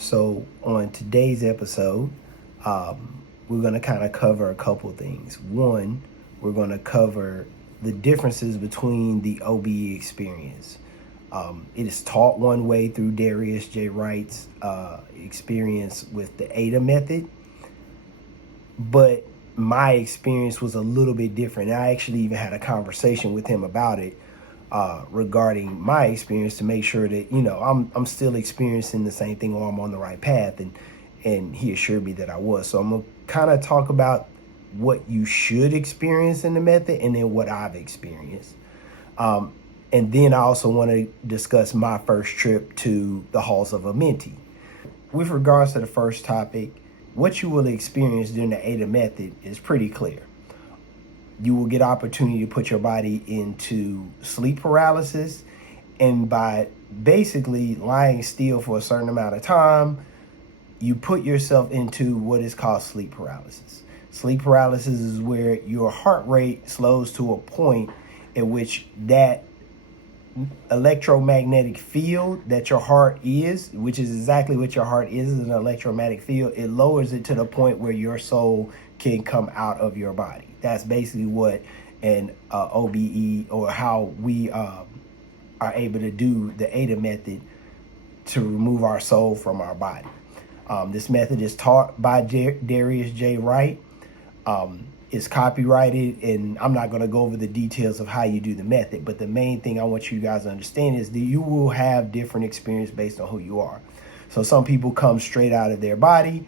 So, on today's episode, we're going to kind of cover a couple things. One, we're going to cover the differences between the OBE experience. It is taught one way through Darius J. Wright's experience with the ADA method, but my experience was a little bit different. I actually even had a conversation with him about it regarding my experience to make sure that I'm still experiencing the same thing or I'm on the right path, and he assured me that I was. So I'm gonna kind of talk about what you should experience in the method and then what I've experienced. And then I also want to discuss my first trip to the Halls of Amenti. With regards to the first topic, what you will experience during the ADA method is pretty clear. You will get opportunity to put your body into sleep paralysis, and by basically lying still for a certain amount of time, you put yourself into what is called sleep paralysis. Sleep paralysis is where your heart rate slows to a point at which that electromagnetic field that your heart is, which is exactly what your heart is an electromagnetic field, it lowers it to the point where your soul can come out of your body. That's basically what an OBE, or how we are able to do the ADA method to remove our soul from our body. This method is taught by Darius J. Wright. It's copyrighted, and I'm not going to go over the details of how you do the method, but the main thing I want you guys to understand is that you will have different experience based on who you are. So some people come straight out of their body,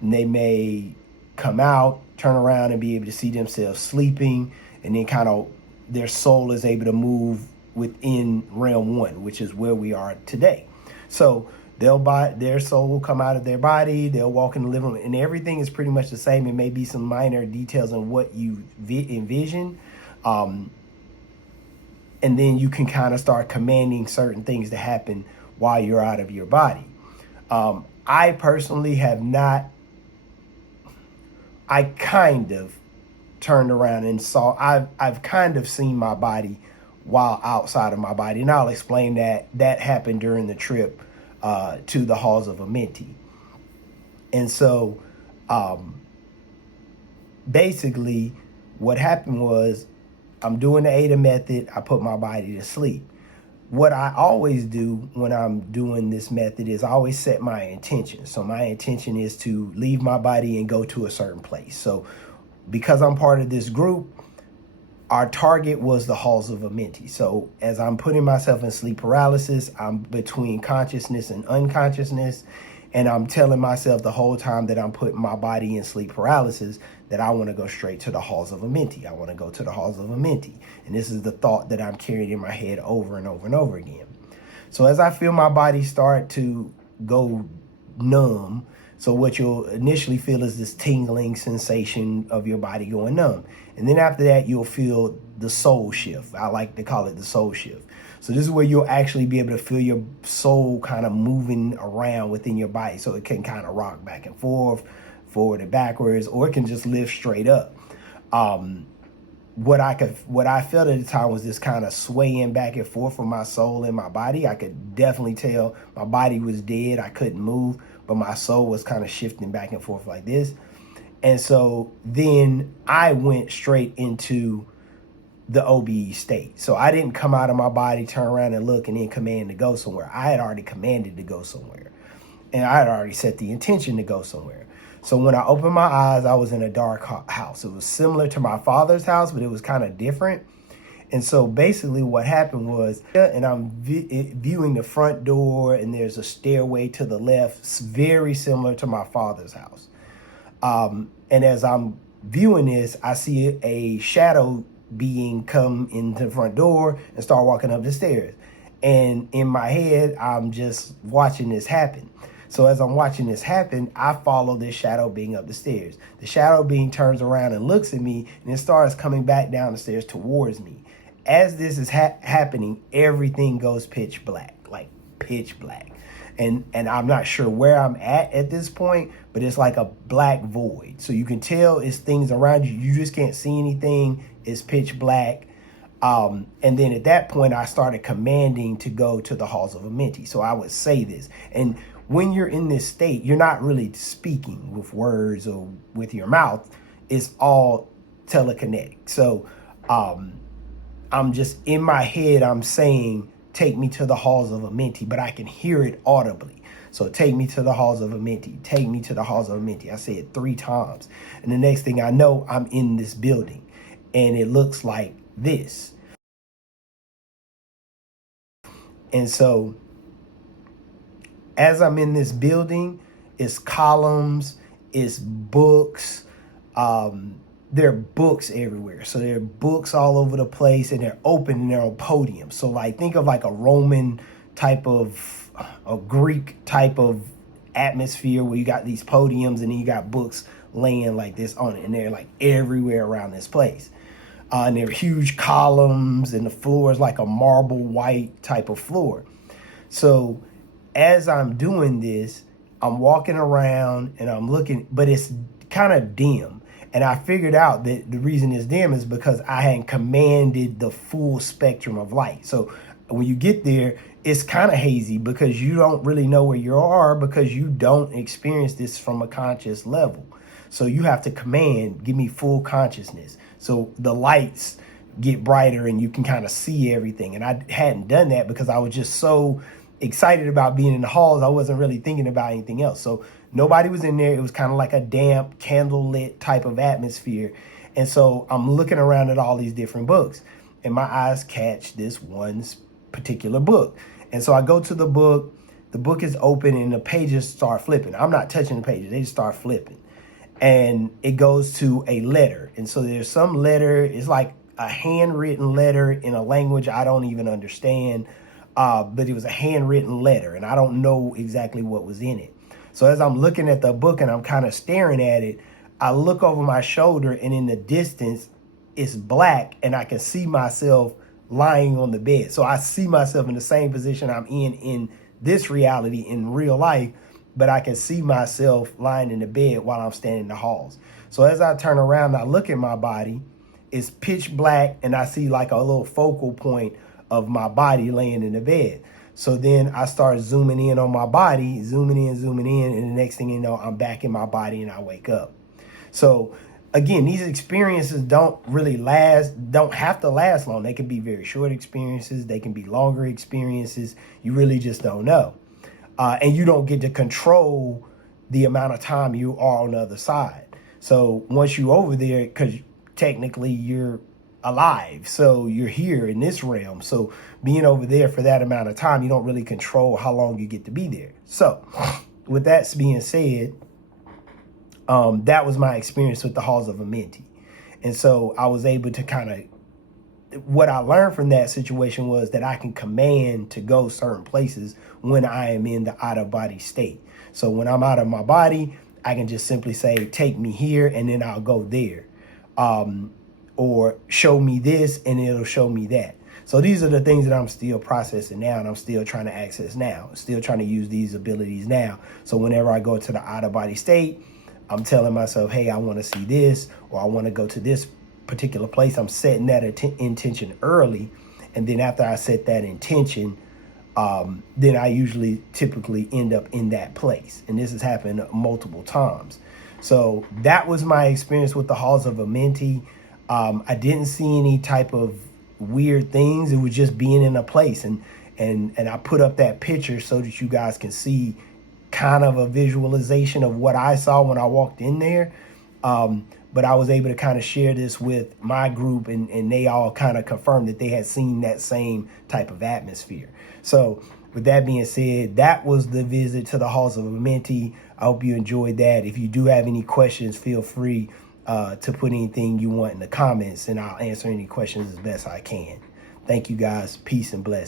and they may come out, turn around, and be able to see themselves sleeping, and then kind of their soul is able to move within realm one, which is where we are today. So their soul will come out of their body, they'll walk in the living room, and everything is pretty much the same. It may be some minor details on what you envision. And then you can kind of start commanding certain things to happen while you're out of your body. I personally have not, I kind of turned around and saw, I've kind of seen my body while outside of my body. And I'll explain that happened during the trip to the Halls of Amenti. And so basically what happened was, I'm doing the ADA method, I put my body to sleep. What I always do when I'm doing this method is I always set my intention. So my intention is to leave my body and go to a certain place. So because I'm part of this group, our target was the Halls of Amenti. So as I'm putting myself in sleep paralysis, I'm between consciousness and unconsciousness, and I'm telling myself the whole time that I'm putting my body in sleep paralysis that I want to go straight to the Halls of Amenti. I want to go to the Halls of Amenti. And this is the thought that I'm carrying in my head over and over and over again. So as I feel my body start to go numb, so what you'll initially feel is this tingling sensation of your body going numb. And then after that, you'll feel the soul shift. I like to call it the soul shift. So this is where you'll actually be able to feel your soul kind of moving around within your body. So it can kind of rock back and forth, forward and backwards, or it can just lift straight up. What I felt at the time was this kind of swaying back and forth from my soul and my body. I could definitely tell my body was dead. I couldn't move, but my soul was kind of shifting back and forth like this. And so then I went straight into the OBE state. So I didn't come out of my body, turn around and look, and then command to go somewhere. I had already commanded to go somewhere. And I had already set the intention to go somewhere. So when I opened my eyes, I was in a dark house. It was similar to my father's house, but it was kind of different. And so basically what happened was, and I'm viewing the front door, and there's a stairway to the left, very similar to my father's house. And as I'm viewing this, I see a shadow being come into the front door and start walking up the stairs. And in my head, I'm just watching this happen. So as I'm watching this happen, I follow this shadow being up the stairs. The shadow being turns around and looks at me, and it starts coming back down the stairs towards me. As this is happening, everything goes pitch black, like pitch black. And I'm not sure where I'm at this point, but it's like a black void. So you can tell it's things around you. You just can't see anything. It's pitch black. And then at that point, I started commanding to go to the Halls of Amenti. So I would say this. And when you're in this state, you're not really speaking with words or with your mouth. It's all telekinetic. So I'm just in my head, I'm saying, take me to the halls of Amenti, but I can hear it audibly. So take me to the halls of Amenti, take me to the halls of Amenti. I say it 3 times. And the next thing I know, I'm in this building and it looks like this. And so as I'm in this building, it's columns, it's books. There are books everywhere. So there are books all over the place, and they're open and they're on podiums. So like, think of like a Roman type of, a Greek type of atmosphere where you got these podiums and then you got books laying like this on it. And they're like everywhere around this place. And there are huge columns, and the floor is like a marble white type of floor. So as I'm doing this, I'm walking around and I'm looking, but it's kind of dim. And I figured out that the reason it's dim is because I hadn't commanded the full spectrum of light. So when you get there, it's kind of hazy because you don't really know where you are, because you don't experience this from a conscious level. So you have to command, give me full consciousness. So the lights get brighter and you can kind of see everything. And I hadn't done that because I was just so excited about being in the halls. I wasn't really thinking about anything else. So nobody was in there. It was kind of like a damp, candlelit type of atmosphere. And so I'm looking around at all these different books, and my eyes catch this one particular book. And so I go to the book is open, and the pages start flipping. I'm not touching the pages. They just start flipping. And it goes to a letter. And so there's some letter. It's like a handwritten letter in a language I don't even understand. But it was a handwritten letter, and I don't know exactly what was in it. So as I'm looking at the book and I'm kind of staring at it, I look over my shoulder, and in the distance, it's black, and I can see myself lying on the bed. So I see myself in the same position I'm in this reality in real life, but I can see myself lying in the bed while I'm standing in the halls. So as I turn around, I look at my body, it's pitch black, and I see like a little focal point of my body laying in the bed. So then I start zooming in on my body, zooming in, and the next thing you know, I'm back in my body and I wake up. So again, these experiences don't have to last long. They can be very short experiences. They can be longer experiences. You really just don't know. And you don't get to control the amount of time you are on the other side. So once you're over there, because technically you're alive, so you're here in this realm. So being over there for that amount of time, you don't really control how long you get to be there. So with that being said, that was my experience with the Halls of Amenti. And so I was able to what I learned from that situation was that I can command to go certain places when I am in the out of body state. So when I'm out of my body, I can just simply say, take me here, and then I'll go there. Or show me this, and it'll show me that. So these are the things that I'm still processing now, and I'm still trying to access now, still trying to use these abilities now. So whenever I go to the out of body state, I'm telling myself, hey, I want to see this, or I want to go to this particular place. I'm setting that intention early. And then after I set that intention, then I typically end up in that place. And this has happened multiple times. So that was my experience with the Halls of Amenti. I didn't see any type of weird things. It was just being in a place. And I put up that picture so that you guys can see kind of a visualization of what I saw when I walked in there. But I was able to kind of share this with my group, and they all kind of confirmed that they had seen that same type of atmosphere. So with that being said, that was the visit to the Halls of Amenti. I hope you enjoyed that. If you do have any questions, feel free to put anything you want in the comments, and I'll answer any questions as best I can. Thank you guys. Peace and blessings.